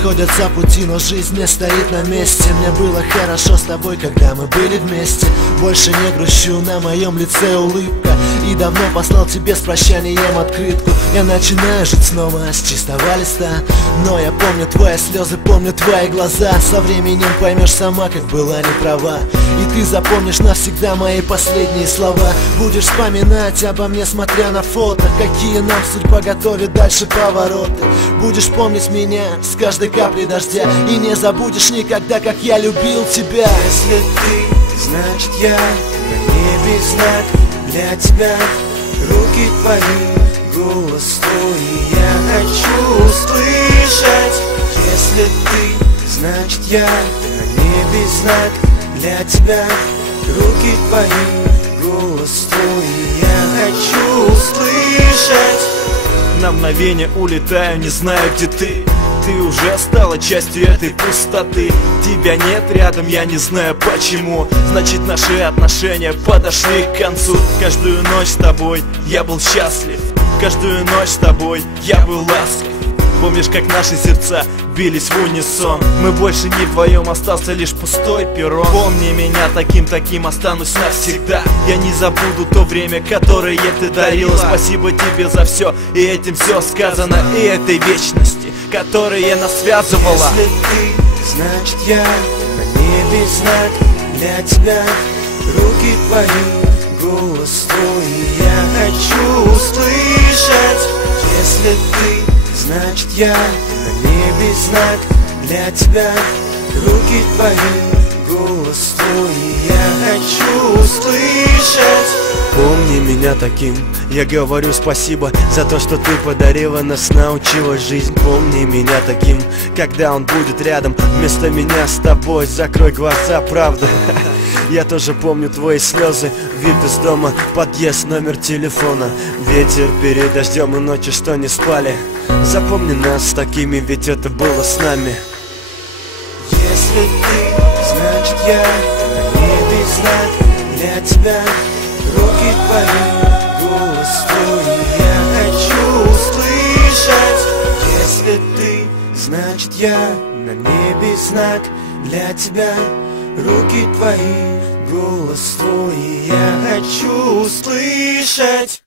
расходятся пути, но жизнь не стоит на месте. Мне было хорошо с тобой, когда мы были вместе. Больше не грущу, на моем лице улыбка. И давно послал тебе с прощанием открытку. Я начинаю жить снова с чистого листа. Но я помню твои слезы, помню твои глаза. Со временем поймешь сама, как была неправа. И ты запомнишь навсегда мои последние слова. Будешь вспоминать обо мне, смотря на фото. Какие нам судьба готовит дальше повороты. Будешь помнить меня с каждой каплей дождя. И не забудешь никогда, как я любил тебя. Если ты, значит я на небе знак для тебя. Руки твои, голос твой я хочу услышать. Если ты, значит я на небе знак для тебя. Руки твои, голос твой я хочу услышать. На мгновение улетаю, не знаю, где ты. Ты уже стала частью этой пустоты. Тебя нет рядом, я не знаю почему. Значит, наши отношения подошли к концу. Каждую ночь с тобой я был счастлив. Каждую ночь с тобой я был ласков. Помнишь, как наши сердца бились в унисон? Мы больше не вдвоем, остался лишь пустой перрон. Помни меня таким, останусь навсегда. Я не забуду то время, которое ты дарила. Спасибо тебе за все, и этим все сказано. И этой вечности, которая нас связывала. Если ты, значит я на небе знак для тебя. Руки твои, голос твой я хочу услышать. Если ты, значит я на небе знак для тебя. Руки твои, голос твой я хочу услышать. Помни меня таким, я говорю спасибо за то, что ты подарила, нас научила жизнь. Помни меня таким, когда он будет рядом вместо меня с тобой. Закрой глаза, правда. Я тоже помню твои слезы, вид из дома, подъезд, номер телефона. Ветер перед дождем и ночи, что не спали. Запомни нас такими, ведь это было с нами. Если ты, значит я на небе знак для тебя. Руки твои, голос твой я хочу услышать. Если ты, значит я на небе знак для тебя. Руки твои, голос твой я хочу услышать.